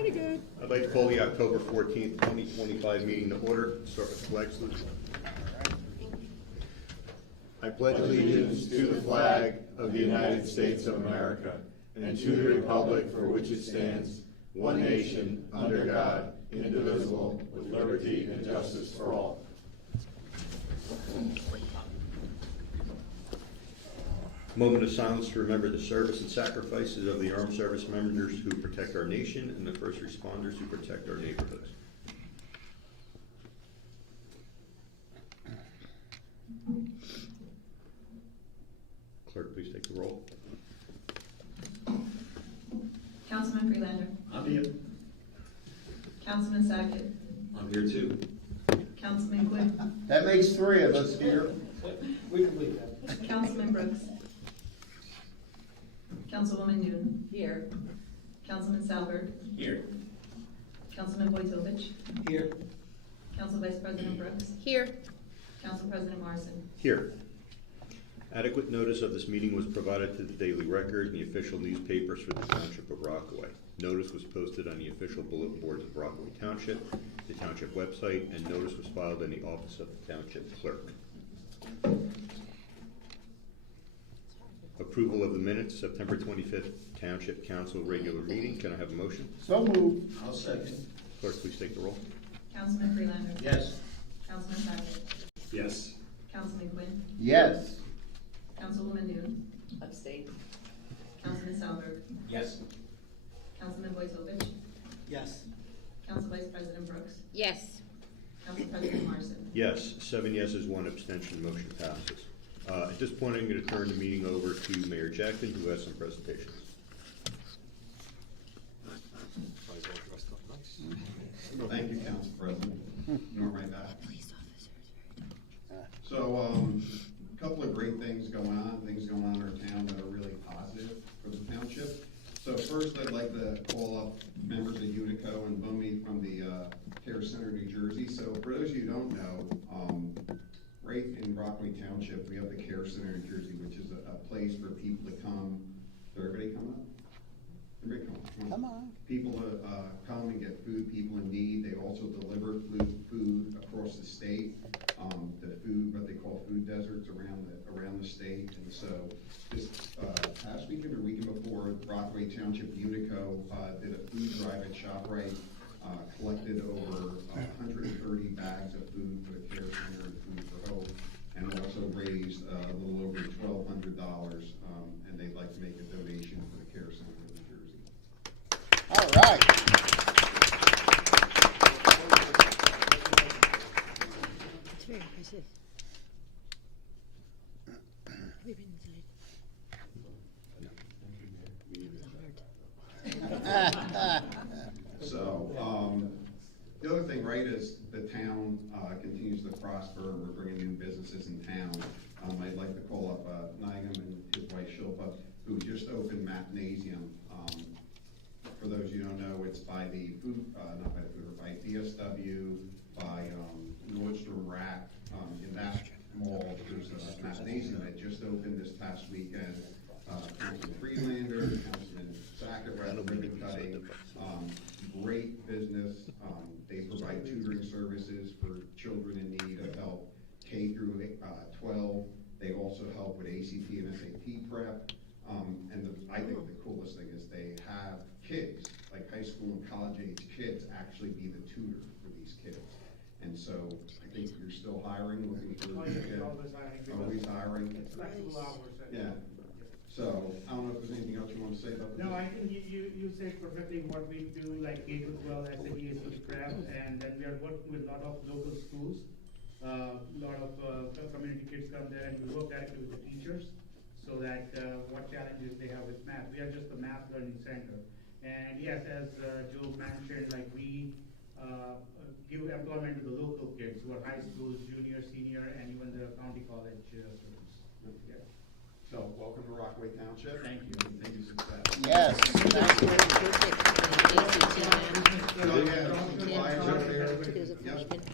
Pretty good. I'd like to call the October 14th, 2025 meeting to order. Start with the flag salute. I pledge allegiance to the flag of the United States of America and to the republic for which it stands, one nation, under God, indivisible, with liberty and justice for all. Moment of silence to remember the service and sacrifices of the armed service members who protect our nation and the first responders who protect our neighborhoods. Clerk, please take the roll. Councilman Freelander. I'm here. Councilman Sackett. I'm here too. Councilman Quinn. That makes three of us here. We can believe that. Councilman Brooks. Councilwoman Newton. Here. Councilman Salberg. Here. Councilman Wojtovich. Here. Council Vice President Brooks. Here. Council President Morrison. Here. Adequate notice of this meeting was provided to the Daily Record and the official newspapers for the Township of Rockaway. Notice was posted on the official bulletin boards of Rockaway Township, the Township website, and notice was filed in the office of the Township Clerk. Approval of the minutes, September 25th Township Council regular meeting. Can I have a motion? So moved. I'll second. Clerk, please take the roll. Councilman Freelander. Yes. Councilman Sackett. Yes. Councilman Quinn. Yes. Councilwoman Newton. Abstain. Councilman Salberg. Yes. Councilman Wojtovich. Yes. Council Vice President Brooks. Yes. Council President Morrison. Yes, 7 yeses, 1 abstention, motion passes. At this point, I'm going to turn the meeting over to Mayor Jackson, who has some presentations. Thank you, Council President. Norm, right back. So, a couple of great things going on in our town that are really positive for the township. So first, I'd like to call up members of Unico and Bumi from the Care Center, New Jersey. So for those of you who don't know, right in Rockaway Township, we have the Care Center, New Jersey, which is a place for people to come. Did everybody come up? Everybody come on. Come on. People come and get food, people in need. They also deliver food across the state. The food, what they call food deserts around the state. And so this past weekend or weekend before, Rockaway Township Unico did a food drive at ShopRite, collected over 130 bags of food for the Care Center and Food for Hope, and also raised a little over $1,200, and they'd like to make a donation for the Care Center in New Jersey. All right. It's very impressive. We've been inside. That was hard. So, the other thing, right, is the town continues to prosper, and we're bringing new businesses in town. I'd like to call up Nigam and his wife Shilpa, who just opened Mathnasium. For those of you who don't know, it's by the food, not by the food, by DSW, by Nordstrom Rack. In that mall, there's a Mathnasium that just opened this past weekend. Councilman Freelander, Councilman Sackett, ribbon cutting. Great business. They provide tutoring services for children in need of help, K through 12. They also help with ACT and SAT prep. And I think the coolest thing is they have kids, like high school and college age kids, actually be the tutor for these kids. And so I think you're still hiring, looking for always hiring. It's flexible hours. Yeah. So I don't know if there's anything else you want to say about this. No, I think you said perfectly what we do, like K to 12, SAT, prep, and then we are working with a lot of local schools. A lot of community kids come there, and we work directly with the teachers so that what challenges they have with math. We are just a math learning center. And yes, as Joe mentioned, like we give employment to the local kids who are high school, junior, senior, and even the county college students. Yeah. So welcome to Rockaway Township. Thank you. Thank you, success. Yes.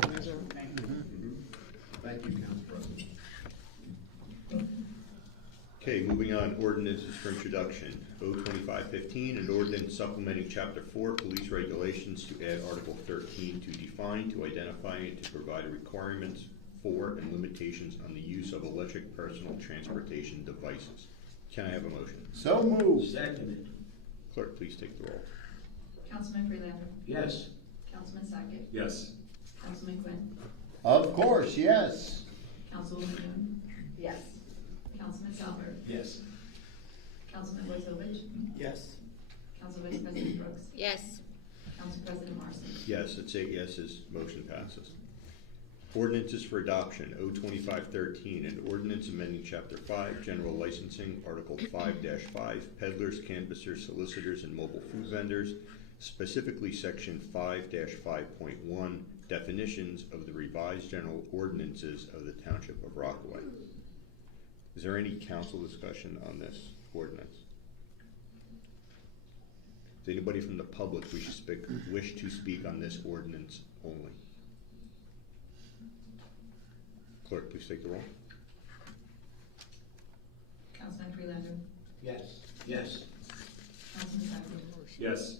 There's a freshman. Thank you, Council President. Okay, moving on, ordinance ordinances for introduction. O-2515, an ordinance supplementing Chapter 4 Police Regulations to add Article 13 to define, to identify, and to provide requirements for and limitations on the use of electric personal transportation devices. Can I have a motion? So moved. Seconded. Clerk, please take the roll. Councilman Freeland. Yes. Councilman Sackett. Yes. Councilman Quinn. Of course, yes. Councilwoman Young. Yes. Councilman Salver. Yes. Councilman Boytovich. Yes. Council Vice President Brooks. Yes. Council President Marson. Yes, it's 8 yeses, motion passes. Ordinances for adoption, O-2513, an ordinance amending Chapter 5, General Licensing, Article 5-5, Peddlers, Canvassers, Solicitors, and Mobile Food Vendors, specifically Section 5-5.1, definitions of the revised general ordinances of the Township of Rockaway. Is there any council discussion on this ordinance? Does anybody from the public wish to speak on this ordinance only? Clerk, please take the roll. Councilman Freelander. Yes. Yes. Councilman Sackett. Yes.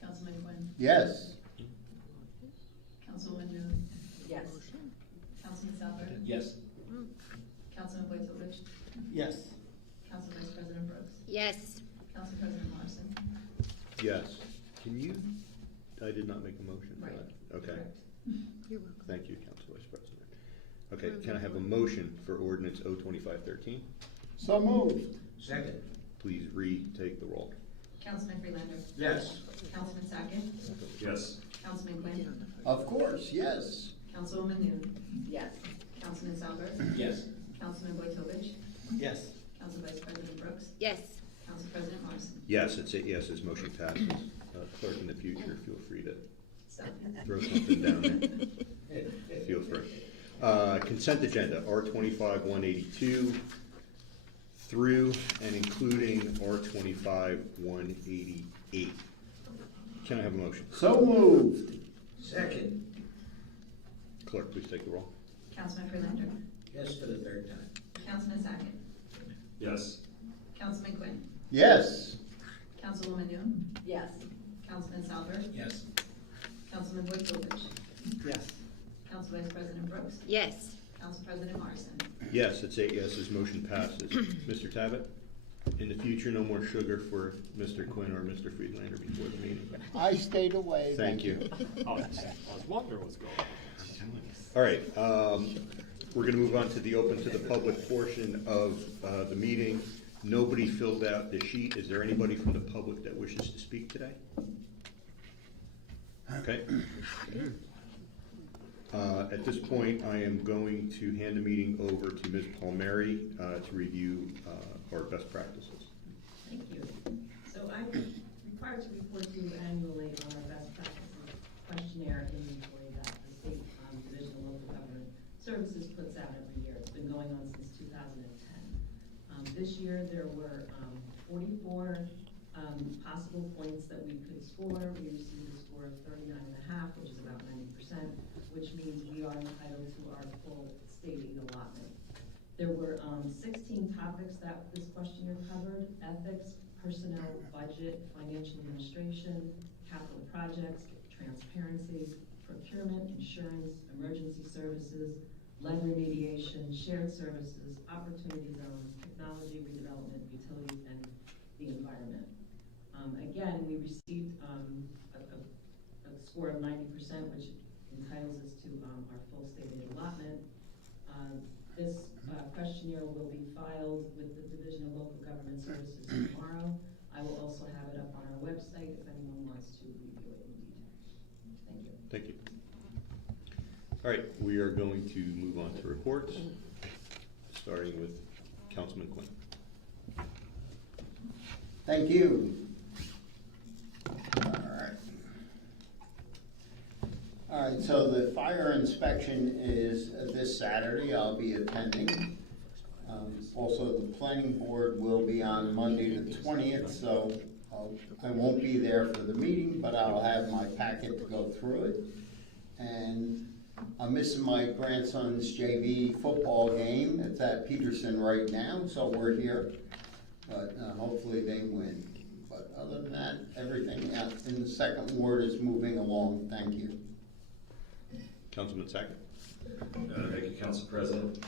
Councilman Quinn. Yes. Councilwoman Young. Yes. Councilman Salver. Yes. Councilman Boytovich. Yes. Council Vice President Brooks. Yes. Council President Marson. Yes. Can you, I did not make a motion for Right. that. Okay, Correct. You're welcome. thank you, Council Vice President. Okay, can I have a motion for ordinance O-2513? So moved. Second. Please retake the roll. Councilman Freelander. Yes. Councilman Sackett. Yes. Councilman Quinn. Of course, yes. Councilwoman Young. Yes. Councilman Salver. Yes. Councilman Boytovich. Yes. Council Vice President Brooks. Yes. Council President Marson. Yes, it's 8 yeses, motion passes. Clerk, in the future, feel free to So. throw something down there. Feel free. Consent agenda, R-25-182 through and including R-25-188. Can I have a motion? So moved. Second. Clerk, please take the roll. Councilman Freelander. Yes for the third time. Councilman Sackett. Yes. Councilman Quinn. Yes. Councilwoman Young. Yes. Councilman Salver. Yes. Councilman Boytovich. Yes. Council Vice President Brooks. Yes. Council President Marson. Yes, it's 8 yeses, motion passes. Mr. Tabbitt, in the future, no more sugar for Mr. Quinn or Mr. Friedlander before the meeting. I stayed away. Thank you. I was wondering what's going on. All right, we're gonna move on to the open to the public portion of the meeting. Nobody filled out the sheet. Is there anybody from the public that wishes to speak today? Okay. At this point, I am going to hand the meeting over to Ms. Palmieri to review our best practices. Thank you. So I'm required to report to you annually on our best practices questionnaire inventory that the State Division of Local Government Services puts out every year. It's been going on since 2010. This year, there were 44 possible points that we could score. We received a score of 39.5, which is about 90%, which means we are entitled to our full state aid allotment. There were 16 topics that this questionnaire covered: ethics, personnel, budget, financial administration, capital projects, transparency, procurement, insurance, emergency services, lead remediation, shared services, opportunity zones, technology, redevelopment, utilities, and the environment. Again, we received a score of 90%, which entitles us to our full state aid allotment. This questionnaire will be filed with the Division of Local Government Services tomorrow. I will also have it up on our website if anyone wants to review it in detail. Thank you. Thank you. All right, we are going to move on to reports, starting with Councilman Quinn. Thank you. All right, so the fire inspection is this Saturday. I'll be attending. Also, the planning board will be on Monday the 20th, so I won't be there for the meeting, but I'll have my packet to go through it. And I'm missing my grandson's JV football game. It's at Peterson right now, so we're here. but hopefully they win. But other than that, everything out in the second ward is moving along. Thank you. Councilman Sack? Thank you, Council President.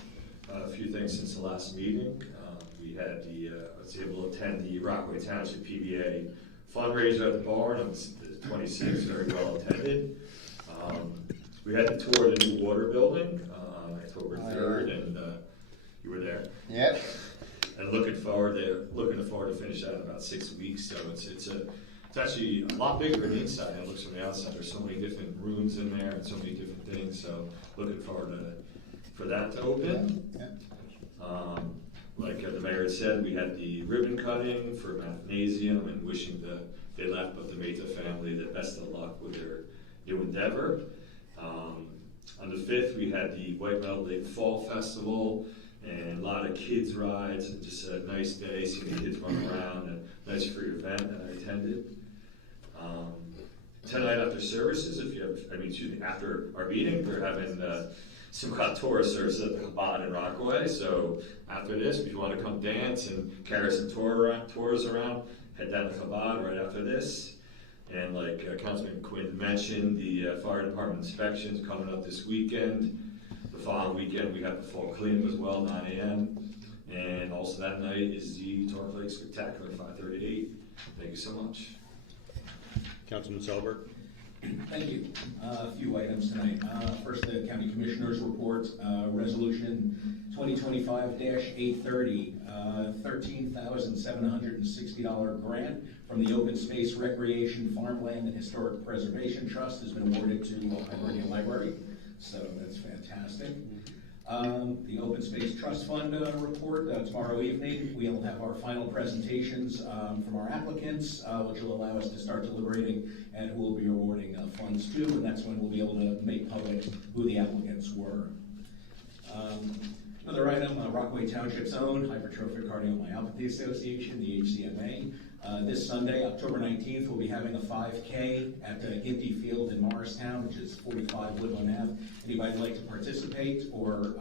A few things since the last meeting. We had I was able to attend the Rockaway Township PBA fundraiser at the barn on the 26th, very well attended. We had the tour of the new water building on October 3rd, and you were there. Yep. And looking forward to finish that in about 6 weeks. So it's actually a lot bigger than the inside. It looks from the outside. There's so many different rooms in there and so many different things. So looking forward for that to open. Yeah. Like the mayor had said, we had the ribbon cutting for Mathnasium and wishing they left but the Meta family the best of luck with their new endeavor. On the 5th, we had the White Meadow Lake Fall Festival and a lot of kids rides and just a nice day, seeing the kids run around, and nice free event that I attended. Tonight after services, after our meeting, we're having some kind of tourist service at the Chabad in Rockaway. So after this, if you want to come dance and carry some tours around, head down to Chabad right after this. And like Councilman Quinn mentioned, the fire department inspections coming up this weekend. The following weekend, we have the fall cleanup as well, 9 a.m. And also that night is the Torque Lake Spectacular, 5:30 to 8. Thank you so much. Councilman Selberg? Thank you. A few items tonight. First, the County Commissioners Report, Resolution 2025-830, $13,760 grant from the Open Space Recreation, Farmland, and Historic Preservation Trust has been awarded to Hibernia Library, so that's fantastic. The Open Space Trust Fund report, tomorrow evening we'll have our final presentations from our applicants, which will allow us to start deliberating and who will be awarding funds to, and that's when we'll be able to make public who the applicants were. Another item, Rockaway Township's own Hypertrophic Cardiomyopathy Association, the HCMA. This Sunday, October 19th, we'll be having a 5K at Gimpy Field in Morristown, which is 45 Woodland Ave. Anybody would like to participate or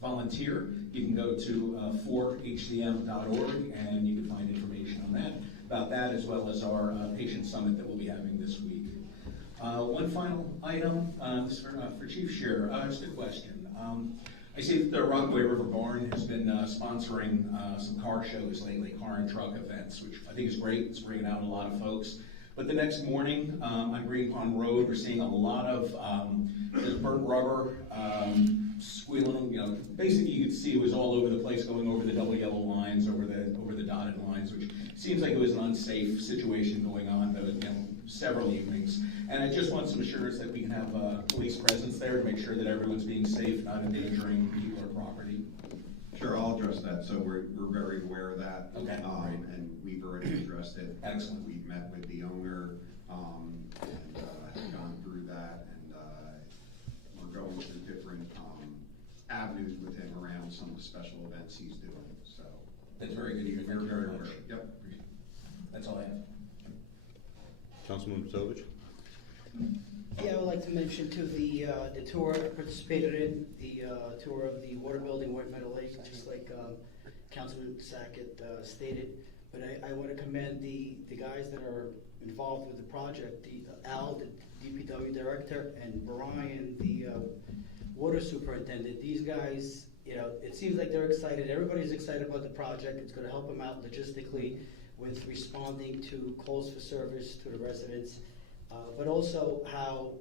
volunteer, you can go to 4hcm.org and you can find information on that, about that, as well as our patient summit that we'll be having this week. One final item, this is for Chief Shearer, just a question. I see that the Rockaway River Barn has been sponsoring some car shows lately, car and truck events, which I think is great. It's bringing out a lot of folks. But the next morning on Green Pond Road, we're seeing a lot of burnt rubber, squealing. Basically you could see it was all over the place, going over the double yellow lines, over the dotted lines, which seems like it was an unsafe situation going on several evenings. And I just want some assurance that we can have police presence there to make sure that everyone's being safe, not endangering people or property. Sure, I'll address that. So we're very aware of that. Okay, and we've already addressed it. Excellent. We've met with the owner and have gone through that, and we're going through different avenues with him around some of the special events he's doing. So That's very good to hear. Thank you very much. Yep. That's all I have. Councilman Sovich? Yeah, I would like to mention too the tour I participated in, the tour of the water building, White Meadow Lake, just like Councilman Sackett stated. But I want to commend the guys that are involved with the project, Al, the DPW director, and Brian, the water superintendent. These guys, it seems like they're excited. Everybody's excited about the project. It's going to help them out logistically with responding to calls for service to the residents. But also how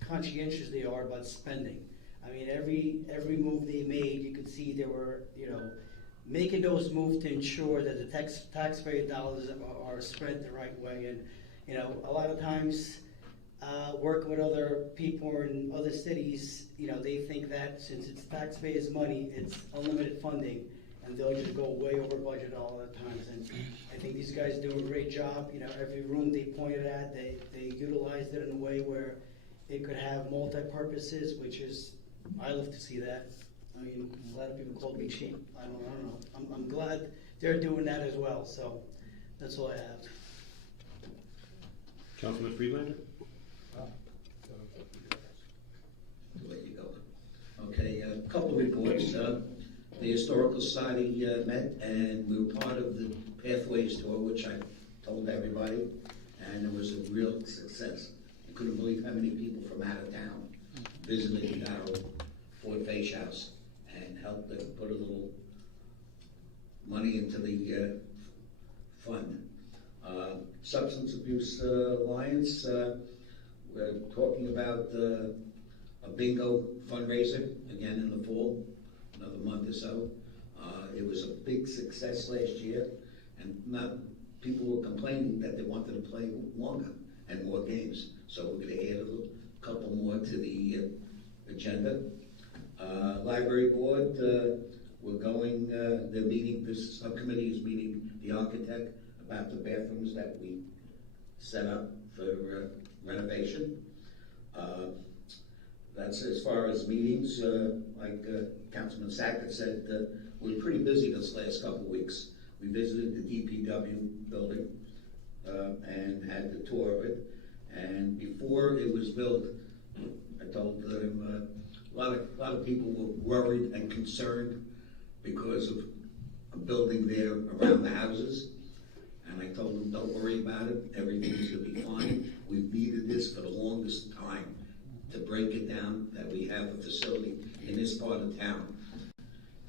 conscientious they are about spending. I mean, every move they made, you could see they were, making those moves to ensure that the taxpayer dollars are spent the right way. And, a lot of times, working with other people in other cities, they think that since it's taxpayers' money, it's unlimited funding, and they'll just go way over budget all the times. And I think these guys do a great job. Every room they pointed at, they utilized it in a way where it could have multi-purposes, which is, I love to see that. I mean, a lot of people called me cheap. I don't know. I'm glad they're doing that as well. So that's all I have. Councilman Friedlander? I'll let you go. Okay, a couple of reports. The Historical Society met, and we were part of the Pathways Tour, which I told everybody, and it was a real success. I couldn't believe how many people from out of town visited our Fort Page House and helped put a little money into the fund. Substance Abuse Alliance, we're talking about a bingo fundraiser again in the fall, another month or so. It was a big success last year, and people were complaining that they wanted to play longer and more games. So we're going to add a couple more to the agenda. Library Board, we're going, the meeting, this subcommittee is meeting the architect about the bathrooms that we set up for renovation. That's as far as meetings, like Councilman Sackett said, we're pretty busy this last couple of weeks. We visited the DPW building and had the tour of it. And before it was built, I told them a lot of people were worried and concerned because of a building there around the houses. And I told them, don't worry about it. Everything's going to be fine. We've needed this for the longest time to break it down, that we have a facility in this part of town.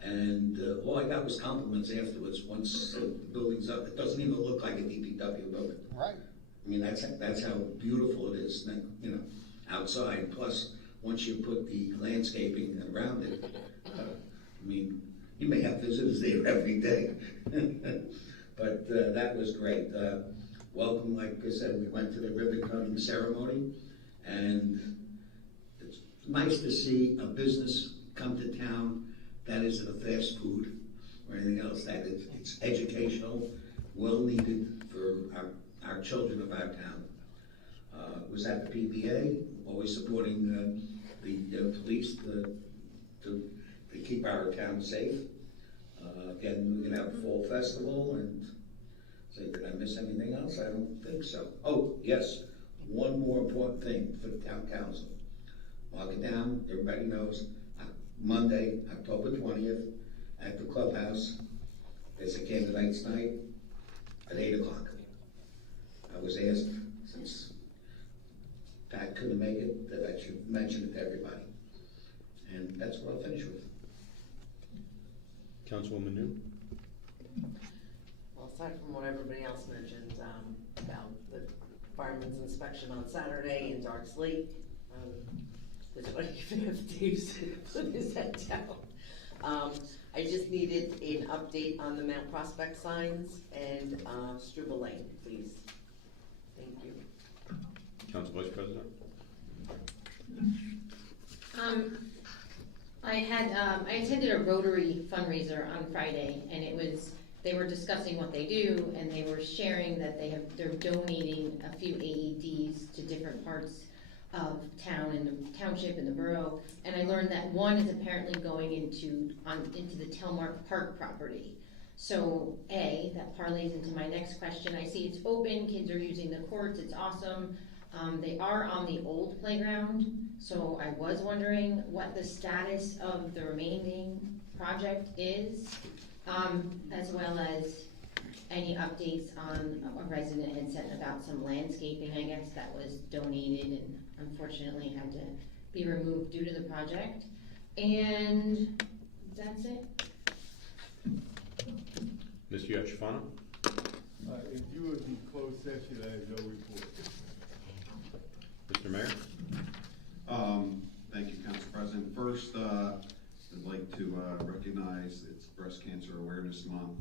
And all I got was compliments afterwards. Once the building's up, it doesn't even look like a DPW building. Right. I mean, that's how beautiful it is, you know, outside. Plus, once you put the landscaping around it, I mean, you may have visitors there every day. But that was great. Welcome, like I said, we went to the ribbon cutting ceremony, and it's nice to see a business come to town that isn't a fast food or anything else, that it's educational, well needed for our children of our town. Was at the PBA, always supporting the police to keep our town safe. Again, we're gonna have a fall festival, and say, did I miss anything else? I don't think so. Oh, yes, one more important thing for the town council. Mark it down, everybody knows, Monday, October 20th, at the clubhouse, there's a candidates night at 8 o'clock. I was asked, since Pat couldn't make it, that I should mention it to everybody. And that's what I'll finish with. Councilwoman Newman? Well, aside from what everybody else mentioned, about the fireman's inspection on Saturday in Dark Lake, if Dave's put his head down. I just needed an update on the Mount Prospect signs and Struble Lane, please. Thank you. Council Vice President? I attended a Rotary fundraiser on Friday, and they were discussing what they do, and they were sharing that they're donating a few AEDs to different parts of town, in the township, in the borough, and I learned that one is apparently going into the Telmark Park property. So that parlays into my next question. I see it's open, kids are using the courts, it's awesome. They are on the old playground, so I was wondering what the status of the remaining project is, as well as any updates on a resident had said about some landscaping, I guess, that was donated and unfortunately had to be removed due to the project. And that's it. Mr. Yachafano? If you would be closed session, I have no report. Mr. Mayor? Thank you, Council President. First, I'd like to recognize it's Breast Cancer Awareness Month.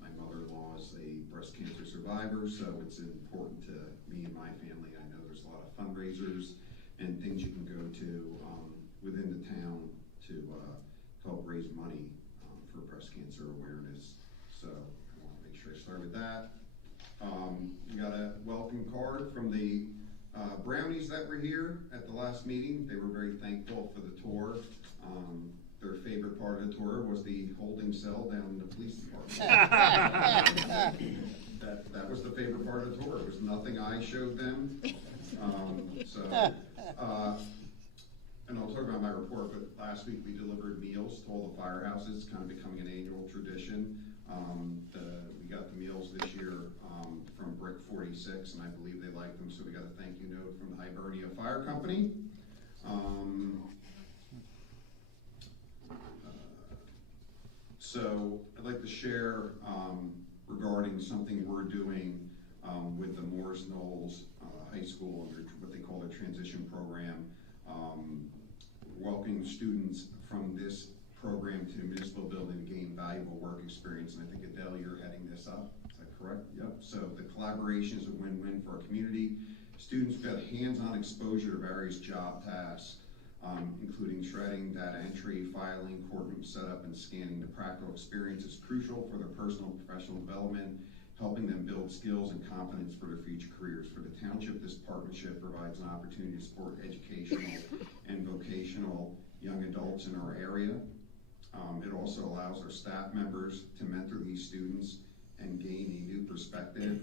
My mother-in-law is a breast cancer survivor, so it's important to me and my family. I know there's a lot of fundraisers and things you can go to within the town to help raise money for breast cancer awareness. So I want to make sure I start with that. We got a welcome card from the Brownies that were here at the last meeting. They were very thankful for the tour. Their favorite part of the tour was the holding cell down in the police department. that was the favorite part of the tour. It was nothing I showed them. and I'll talk about my report, but last week we delivered meals to all the firehouses, kind of becoming an annual tradition. We got the meals this year from Brick 46, and I believe they liked them, so we got a thank you note from the Hibernia Fire Company. So I'd like to share regarding something we're doing with the Morris Knolls High School under what they call the transition program, welcoming students from this program to the municipal building to gain valuable work experience. And I think Adele, you're heading this up. Is that correct? Yep. So the collaboration is a win-win for our community. Students got hands-on exposure to various job tasks, including shredding, data entry, filing, courtroom setup, and scanning. The practical experience is crucial for their personal and professional development, helping them build skills and confidence for their future careers. For the township, this partnership provides an opportunity to support educational and vocational young adults in our area. It also allows our staff members to mentor these students and gain a new perspective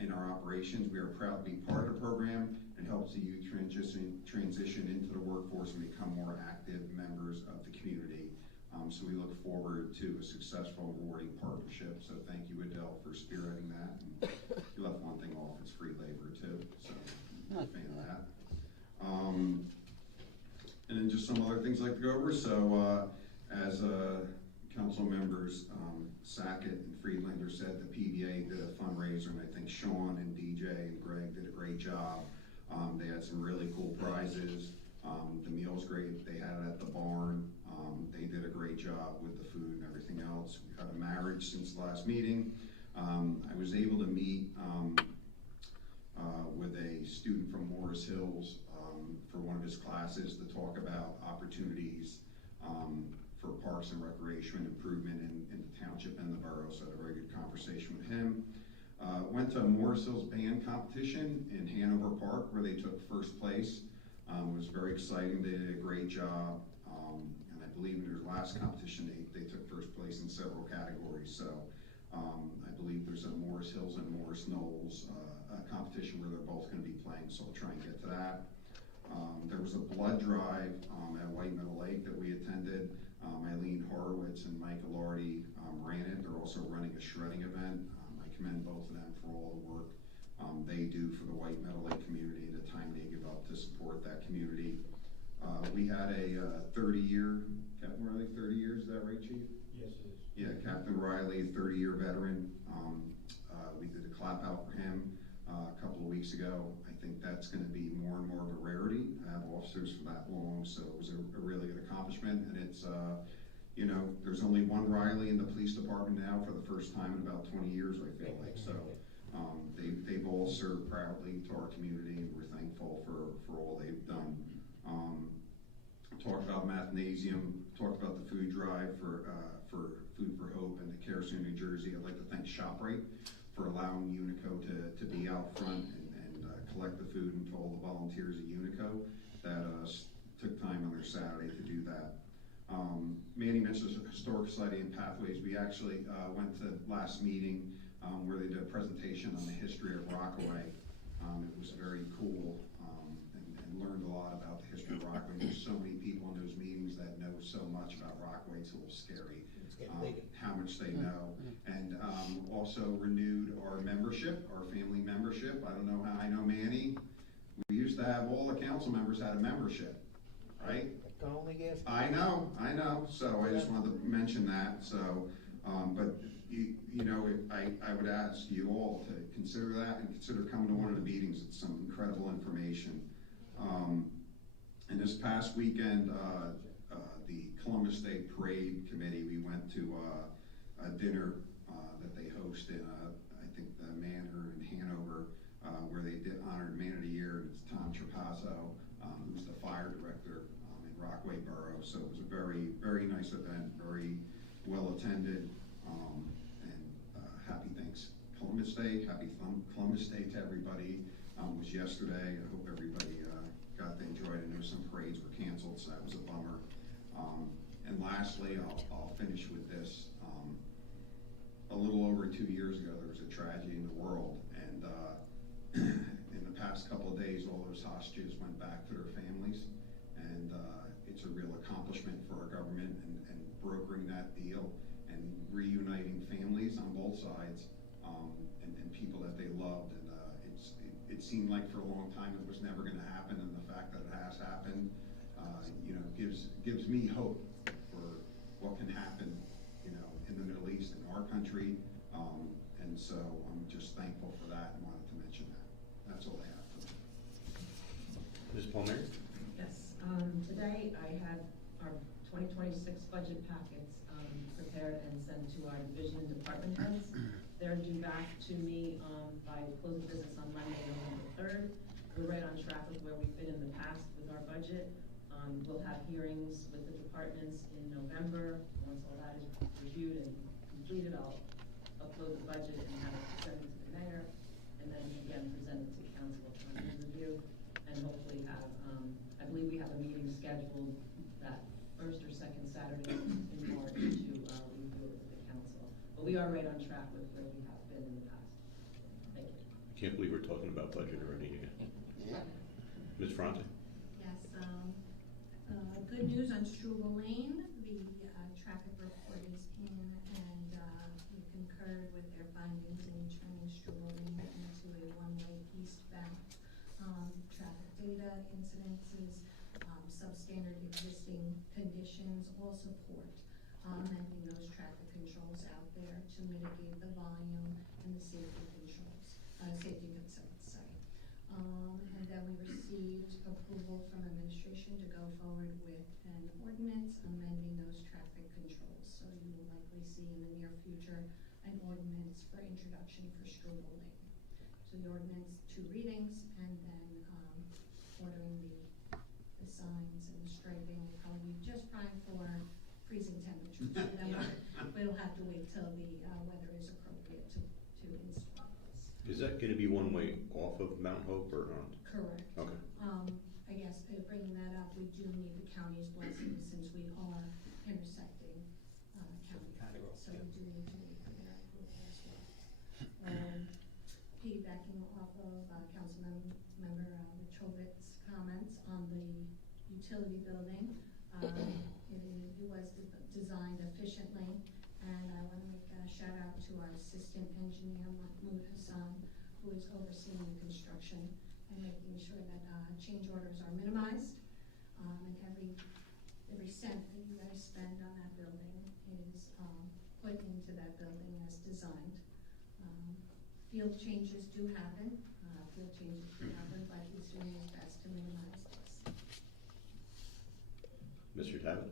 in our operations. We are proud to be part of the program and helps the youth transition into the workforce and become more active members of the community. So we look forward to a successful and rewarding partnership. So thank you, Adele, for spearheading that. And you left one thing off, it's free labor too. So I'm a fan of that. And then just some other things I'd like to go over. So as council members Sackett and Friedlander said, the PBA did a fundraiser, and I think Sean and DJ and Greg did a great job. They had some really cool prizes. The meal's great. They had it at the barn. They did a great job with the food and everything else. We had a marriage since the last meeting. I was able to meet with a student from Morris Hills for one of his classes to talk about opportunities for parks and recreation improvement in the township and the borough. So I had a very good conversation with him. Went to a Morris Hills band competition in Hanover Park where they took first place. It was very exciting. They did a great job. And I believe in their last competition, they took first place in several categories. So I believe there's a Morris Hills and Morris Knolls competition where they're both going to be playing, so I'll try and get to that. There was a blood drive at White Meadow Lake that we attended. Eileen Horowitz and Mike Alardi ran it. They're also running a shredding event. I commend both of them for all the work they do for the White Meadow Lake community and the time they give up to support that community. We had a 30-year, Captain Riley, 30 years, is that right, Chief? Yes, it is. Yeah, Captain Riley, a 30-year veteran. We did a clap out for him a couple of weeks ago. I think that's going to be more and more of a rarity to have officers for that long, so it was a really good accomplishment. And it's, you know, there's only one Riley in the police department now for the first time in about 20 years, I feel like. So they've all served proudly to our community, and we're thankful for all they've done. Talked about Mathnasium, talked about the food drive for Food for Hope and the Care Center, New Jersey. I'd like to thank ShopRite for allowing Unico to be out front and collect the food, and to all the volunteers at Unico that took time on their Saturday to do that. Manny mentioned the Historic Society and Pathways. We actually went to last meeting where they did a presentation on the history of Rockaway. It was very cool and learned a lot about the history of Rockaway. There's so many people in those meetings that know so much about Rockaway, it's a little scary how much they know. And also renewed our membership, our family membership. I don't know how, I know Manny, we used to have all the council members had a membership, right? I know. So I just wanted to mention that. So, but you know, I would ask you all to consider that and consider coming to one of the meetings. It's some incredible information. And this past weekend, the Columbus Day Parade Committee, we went to a dinner that they host in, I think, the Manor in Hanover, where they honored Man of the Year. It's Tom Trapazzo, who's the fire director in Rockaway Borough. So it was a very, very nice event, very well attended, and happy Columbus Day, happy Columbus Day to everybody. It was yesterday. I hope everybody got to enjoy it. I know some parades were canceled, so that was a bummer. And lastly, I'll finish with this. A little over 2 years ago, there was a tragedy in the world, and in the past couple of days, all those hostages went back to their families, and it's a real accomplishment for our government and brokering that deal and reuniting families on both sides, and people that they loved. And it seemed like for a long time it was never going to happen, and the fact that it has happened, gives me hope for what can happen, in the Middle East, in our country. And so I'm just thankful for that and wanted to mention that. That's all I have for that. Ms. Palmieri? Yes, today I had our 2026 budget packets prepared and sent to our division and department heads. They're due back to me by close of business on Monday, November 3rd. We're right on track with where we've been in the past with our budget. We'll have hearings with the departments in November. Once all that is reviewed and completed, I'll upload the budget and have it presented to the mayor, and then again present it to council for review, and hopefully have, I believe we have a meeting scheduled that first or second Saturday in March to review it with the council. But we are right on track with where we have been in the past. Thank you. I can't believe we're talking about budget already again. Yeah. Ms. Fronte? Yes, good news on Struble Lane. The traffic report is in, and we concurred with their findings in turning Struble Lane into a one-way eastbound. Traffic data, incidences, substandard existing conditions all support amending those traffic controls out there to mitigate the volume and the safety controls, safety concerns, sorry. And then we received approval from administration to go forward with an ordinance amending those traffic controls. So you will likely see in the near future an ordinance for introduction for Struble Lane. So the ordinance, 2 readings, and then ordering the signs and the striping will probably be just fine for freezing temperatures. So then we'll have to wait till the weather is appropriate to install this. Is that going to be one way off of Mount Hope or not? Correct. Okay. I guess bringing that up, we do need the county's blessing since we are intersecting county roads. So we do need to wait for their approval as well. Piggybacking off of Councilmember Richowitz's comments on the utility building, it was designed efficiently, and I want to make a shout out to our assistant engineer, Mahmoud Hassan, who is overseeing the construction and making sure that change orders are minimized, and every cent that you guys spend on that building is put into that building as designed. Field changes do happen, but he's doing his best to minimize this. Mr. Tabbitt?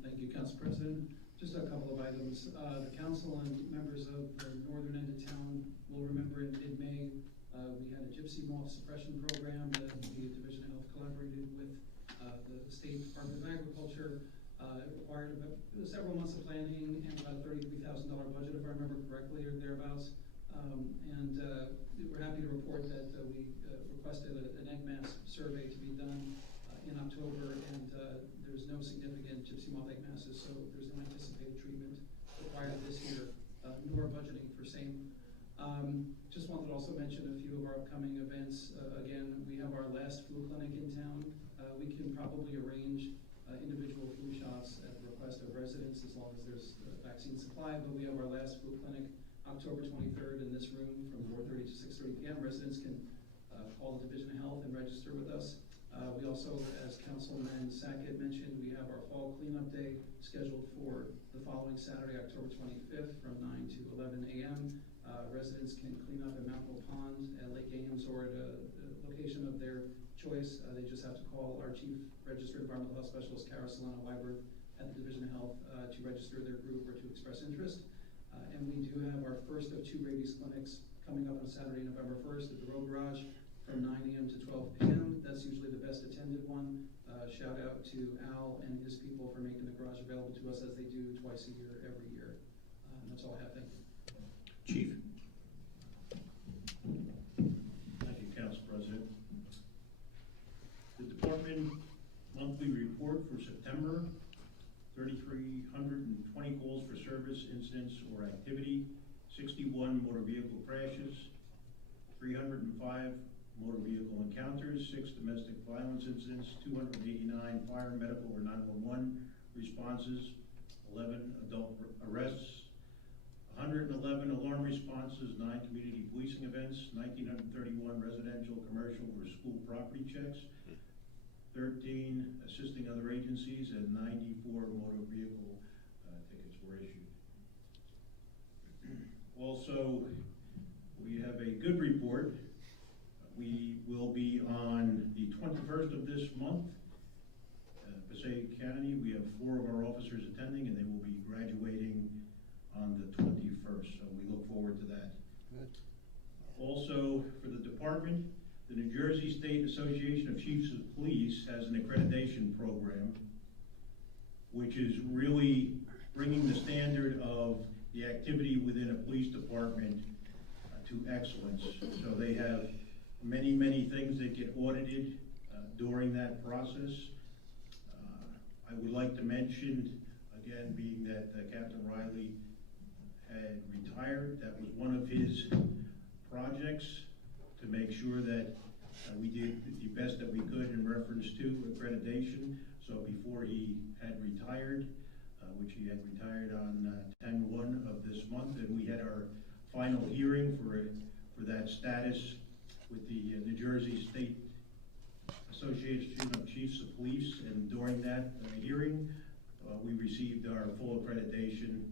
Thank you, Council President. Just a couple of items. The council and members of the northern end of town will remember in mid-May, we had a gypsy moth suppression program that the Division of Health collaborated with the State Department of Agriculture. It required several months of planning and about a $33,000 budget, if I remember correctly, or thereabouts. We're happy to report that we requested an egg mass survey to be done in October, and there's no significant gypsy moth egg masses, so there's no anticipated treatment required this year, nor budgeting for same. Just wanted to also mention a few of our upcoming events. Again, we have our last flu clinic in town. We can probably arrange individual flu shots at the request of residents as long as there's vaccine supply, but we have our last flu clinic October 23rd in this room from 4:30 to 6:30 p.m. Residents can call the Division of Health and register with us. We also, as Councilman Sackett mentioned, we have our fall cleanup day scheduled for the following Saturday, October 25th from 9 to 11 a.m. Residents can clean up at Mount Hope Pond, at Lake Ames, or at a location of their choice. They just have to call our Chief Registered Environmental Health Specialist, Cara Solano-Weiberth, at the Division of Health to register their group or to express interest. And we do have our first of 2 rabies clinics coming up on Saturday, November 1st at the Road Garage from 9 a.m. to 12 p.m. That's usually the best attended one. Shout out to Al and his people for making the garage available to us as they do twice a year, every year. That's all I have. Thank you. Chief? Thank you, Council President. The Department monthly report for September, 3,320 calls for service, incidents, or activity, 61 motor vehicle crashes, 305 motor vehicle encounters, 6 domestic violence incidents, 289 fire, medical, or 911 responses, 11 adult arrests, 111 alarm responses, 9 community policing events, 1,931 residential, commercial, or school property checks, 13 assisting other agencies, and 94 motor vehicle tickets were issued. Also, we have a good report. We will be on the 21st of this month, Passaic County. We have 4 of our officers attending, and they will be graduating on the 21st, so we look forward to that. Good. Also, for the department, the New Jersey State Association of Chiefs of Police has an accreditation program, which is really bringing the standard of the activity within a police department to excellence. So they have many, many things that get audited during that process. I would like to mention, again, being that Captain Riley had retired, that was one of his projects, to make sure that we did the best that we could in reference to accreditation. So before he had retired, which he had retired on 10/1 of this month, and we had our final hearing for that status with the New Jersey State Association of Chiefs of Police, and during that hearing, we received our full accreditation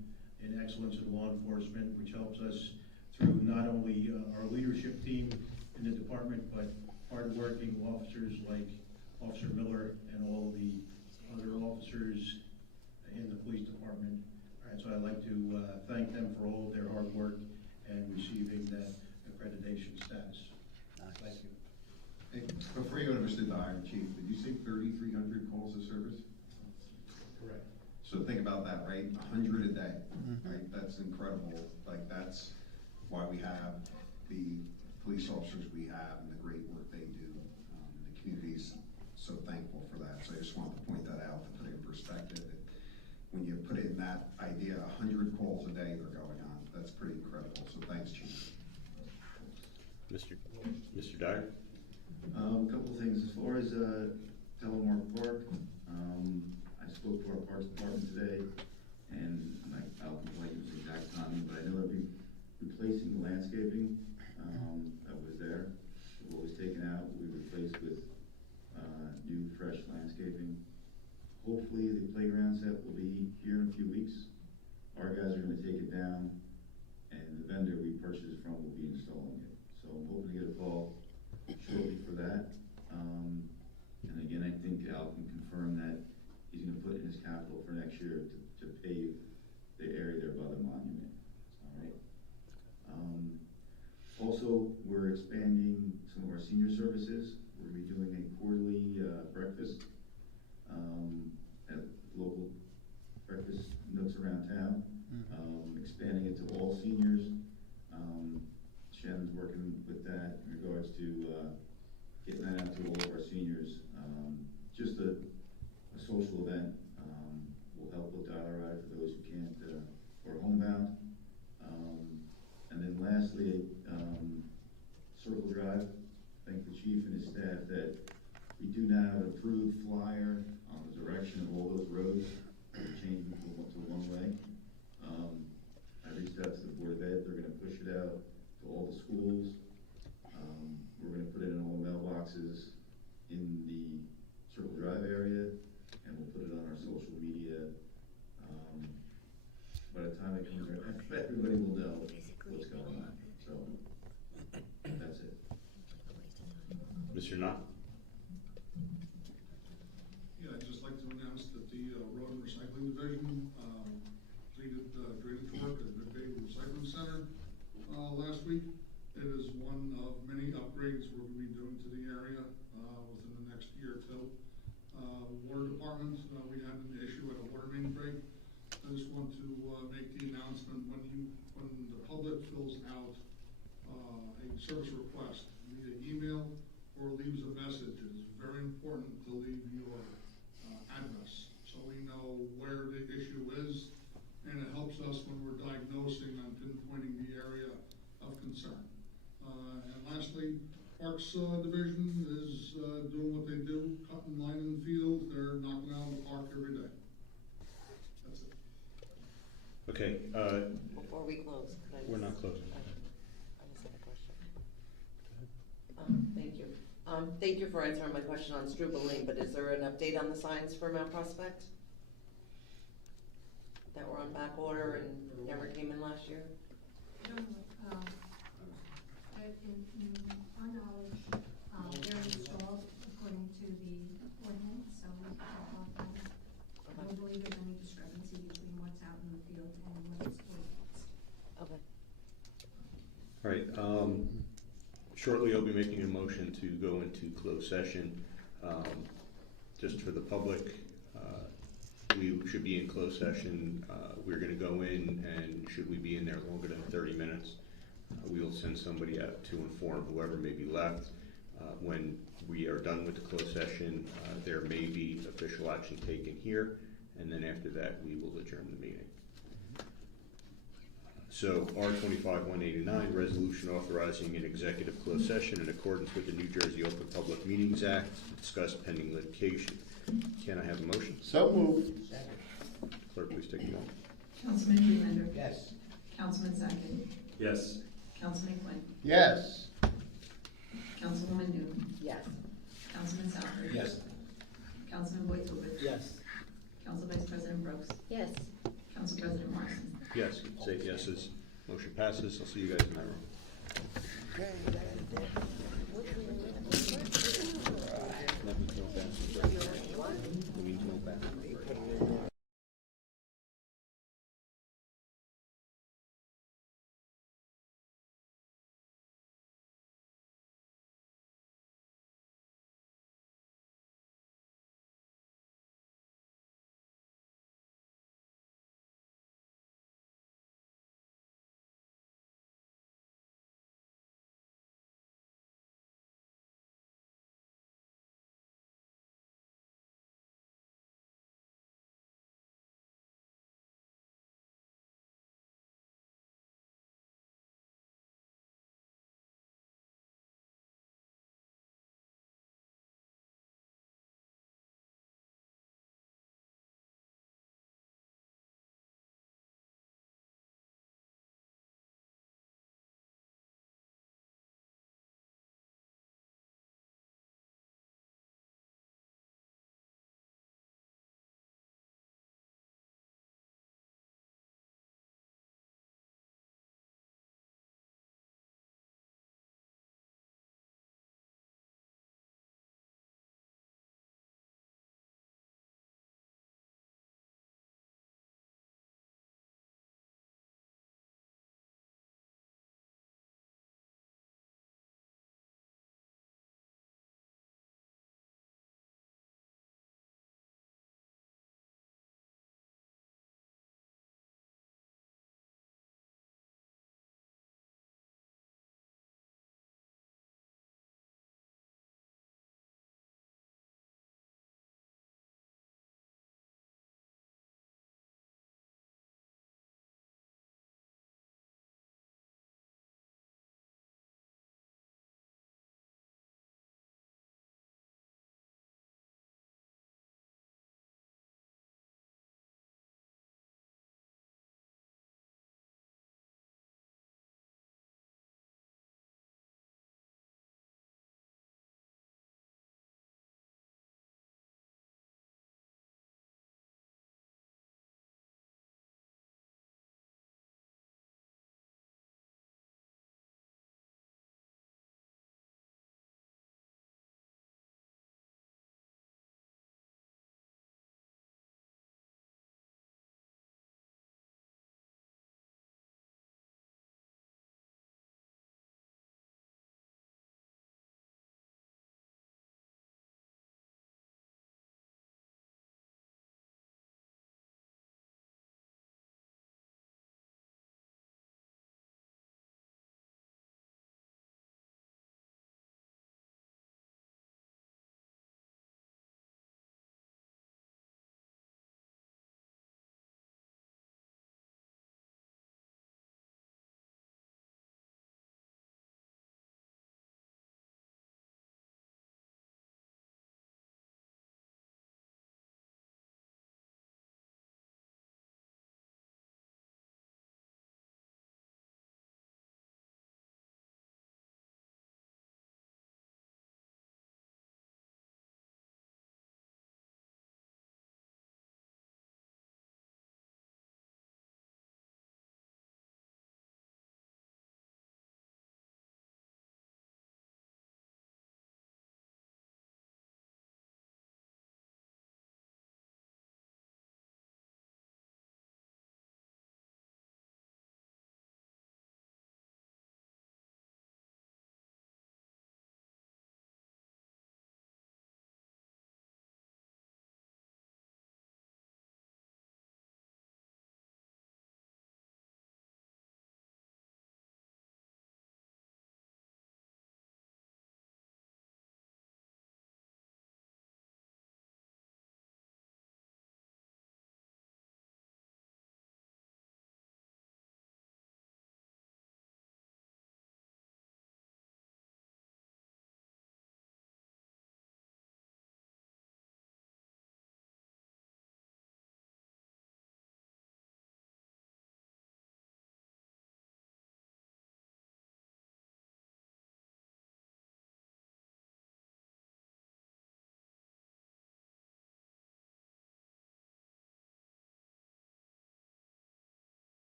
in excellence in law enforcement, which helps us through not only our leadership team in the department, but hardworking officers like Officer Miller and all the other officers in the police department. All right, so I'd like to thank them for all of their hard work and receiving that accreditation status. Thank you. Hey, before you go to Mr. Dyer, Chief, did you say 3,300 calls of service? Correct. So think about that, right? 100 a day, right? That's incredible. Like, that's why we have the police officers we have and the great work they do. The community's so thankful for that. So I just wanted to point that out to put it in perspective. That when you put in that idea, 100 calls a day they're going on. That's pretty incredible. So thanks, Chief. Mr. Dyer? A couple of things. As far as Telemark Park, I spoke to our Parks Department today, and I'll complain with the exact timing, but I know they'll be replacing the landscaping that was there. What was taken out, we replaced with new, fresh landscaping. Hopefully, the playground set will be here in a few weeks. Our guys are going to take it down, and the vendor we purchased it from will be installing it. So I'm hoping to get a call shortly for that. And again, I think Al can confirm that he's going to put in his capital for next year to pave the area there by the monument. All right. Also, we're expanding some of our senior services. We're going to be doing a quarterly breakfast at local breakfast nooks around town, expanding it to all seniors. Shannon's working with that in regards to getting that out to all of our seniors. Just a social event. Will help with dial ride for those who can't or homebound. And then lastly, Circle Drive. Thank the chief and his staff that we do now have an approved flyer on the direction of all those roads changing to one way. I reached out to the Board of Ed. They're going to push it out to all the schools. We're going to put it in all mailboxes in the Circle Drive area, and we'll put it on our social media. By the time it comes around, everybody will know what's going on. So that's it. Mr. Knott? Yeah, I'd just like to announce that the Road and Recycling Division completed drainage work at Midday Recycling Center last week. It is one of many upgrades we're going to be doing to the area within the next year or two. Water Department, we had an issue at a water main break. I just want to make the announcement when the public fills out a service request via email or leaves a message, it is very important to leave your address so we know where the issue is, and it helps us when we're diagnosing and pinpointing the area of concern. And lastly, Parks Division is doing what they do, cutting, lining fields, they're knocking out of the park every day. That's it. Okay, Before we close, could I just? we're not closing. I just have a question. Thank you. Thank you for answering my question on Struble Lane, but is there an update on the signs for Mount Prospect? That were on back order and never came in last year? No, in our knowledge, they're installed according to the ordinance, so we can talk about that. I don't believe there's any discrepancy between what's out in the field and what's ordinance. Okay. All right, shortly I'll be making a motion to go into closed session. Just for the public, we should be in closed session. We're gonna go in, and should we be in there longer than 30 minutes, we will send somebody out to inform whoever may be left. When we are done with the closed session, there may be official action taken here, and then after that, we will adjourn the meeting. So R 25-189, resolution authorizing an executive closed session in accordance with the New Jersey Open Public Meetings Act to discuss pending litigation. Can I have a motion? So moved. Clerk, please take the roll. Councilman Freeman. Yes. Councilman Sackett. Yes. Councilman Quinn. Yes. Councilwoman Newman. Yes. Councilman Southbridge. Yes. Councilman Boyd Lopez. Yes. Council Vice President Brooks. Yes. Council President Morrison. Yes, 8 yeses. Motion passes. I'll see you guys in that room.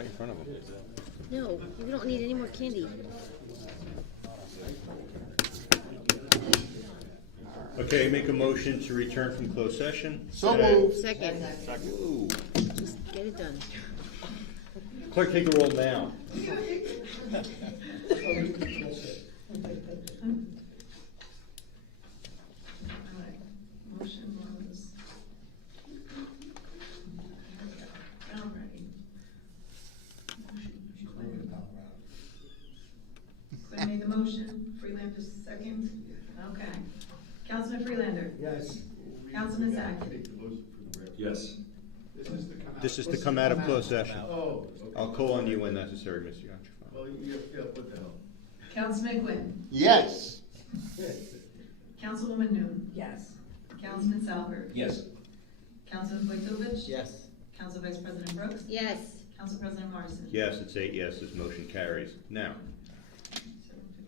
right in front of them. No, you don't need any more candy. Okay, make a motion to return from closed session. So moved. Second. Ooh. Just get it done. Clerk, take the roll now. Alright, motion was. Alright. Quinn made the motion, Freelander second, okay. Councilman Freelander? Yes. Councilman Sackett? Take the motion for the record. Yes. This is to come out of closed session. Oh, okay. I'll call on you when necessary, Mr. Yontrafano. Well, yeah, what the hell? Councilman Quinn? Yes. Councilwoman Noon? Yes. Councilman Salberg? Yes. Councilman Boytovich? Yes. Council Vice President Brooks? Yes. Council President Morrison? Yes, it's 8 yeses, motion carries. Now,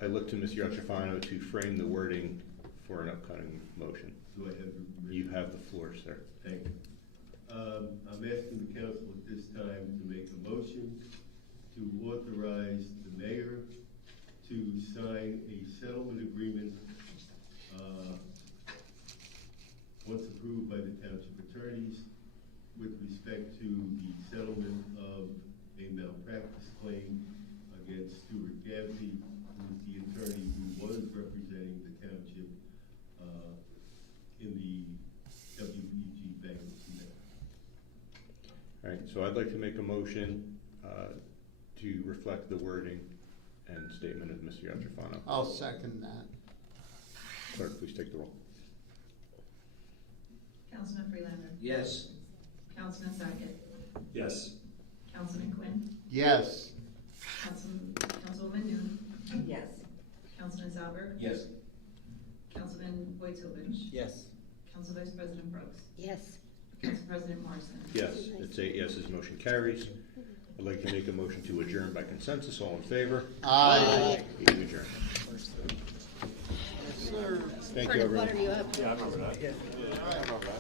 I look to Mr. Yontrafano to frame the wording for an upcoming motion. Do I have your permission? You have the floor, sir. Thank you. I'm asking the council at this time to make a motion to authorize the mayor to sign a settlement agreement, once approved by the township attorneys, with respect to the settlement of a malpractice claim against Stuart Gaffney, who is the attorney who was representing the township in the WEG bankruptcy matter. All right, so I'd like to make a motion to reflect the wording and statement of Mr. Yontrafano. I'll second that. Clerk, please take the roll. Councilman Freelander? Yes. Councilman Sackett? Yes. Councilman Quinn? Yes. Councilwoman Noon? Yes. Councilman Salberg? Yes. Councilman Boytovich? Yes. Council Vice President Brooks? Yes. Council President Morrison? Yes, it's 8 yeses, motion carries. I'd like to make a motion to adjourn by consensus. All in favor? Aye. Meeting adjourned. Yes, sir. Thank Trying you, to everyone. butter you up. Yeah, I remember that.